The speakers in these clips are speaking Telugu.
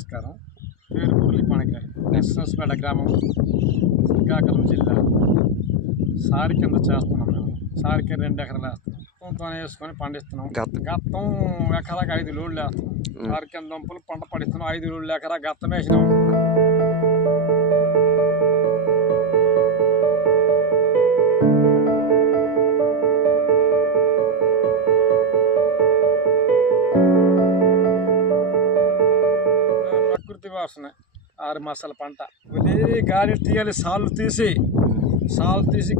నమస్కారం. పేరు మురళి పాణిగ్రాహి, నర్సరావుపేట గ్రామం, శ్రీకాకుళం జిల్లా. సారి కింద చేస్తున్నాం మేము. సారికి 2 ఎకరాలు వేస్తున్నాం. దుంపతో వేసుకొని పండిస్తున్నాం. గత్తం ఎకరాకి 5 లోడ్లు వేస్తున్నాం. సారి కింద దుంపలు పంట పండిస్తున్నాం. 5 లోడ్లు ఎకరా గత్తం వేసినాం. ప్రకృతి వాసన 6 మాసాల పంట. గాలి తీయాలి, సాళ్ళు తీసి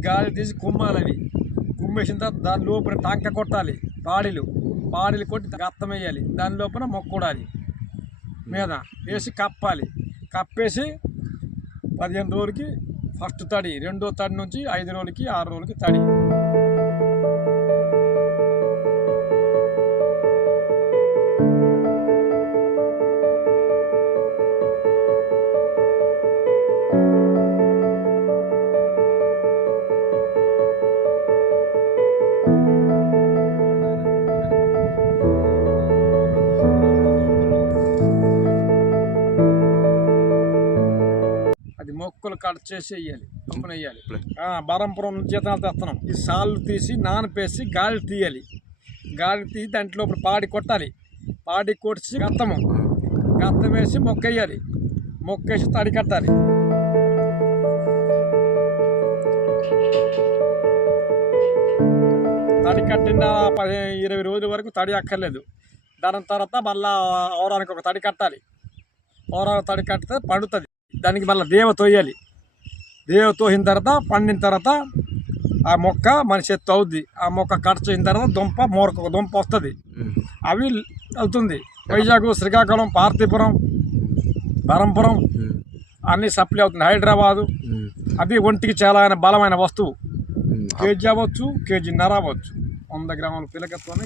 గాలి తీసి కుమ్మాలి. అవి కుమ్మేసిన తర్వాత దాని లోపల టంక కొట్టాలి. పాడీలు కొట్టి గత్తం వేయాలి. దాని లోపల మొక్కూడాలి. మీద వేసి కప్పాలి. కప్పేసి 15 రోజులకి ఫస్ట్ తడి, 2వ తడి నుంచి 5 రోజులకి 6 రోజులకి తడి. అది మొక్కలు కట్ చేసి వేయాలి, దుంపను వేయాలి. బరంపురం నుంచి జీతనాలు తెస్తున్నాం. ఈ సాళ్ళు తీసి నానపేసి గాలి తీయాలి. గాలి తీసి దాంట్లో పాడి కొట్టాలి. పాడి కొట్టి గత్తం వేసి మొక్క వేయాలి. మొక్క వేసి తడి కట్టాలి. తడి కట్టిన 20 రోజుల వరకు తడి అక్కర్లేదు. దాని తర్వాత మళ్ళీ ఓరానికి ఒక తడి కట్టాలి. ఓరానికి తడి కట్టితే పండుతుంది. దానికి మళ్ళీ దేవ తోయాలి. దేవ తోసిన తర్వాత పండిన తర్వాత ఆ మొక్క మన చేత్తో అవుద్ది. ఆ మొక్క కట్ చేసిన తర్వాత దుంప వస్తుంది. అవి అవుతుంది. వైజాగ్, శ్రీకాకుళం, పార్తీపురం, బరంపురం అన్నీ సప్లై అవుతుంది. హైదరాబాదు. అది ఒంటికి చాలా బలమైన వస్తువు. కేజీ అవ్వచ్చు, కేజీన్నర అవ్వచ్చు. 100 గ్రాముల పిలకతోనే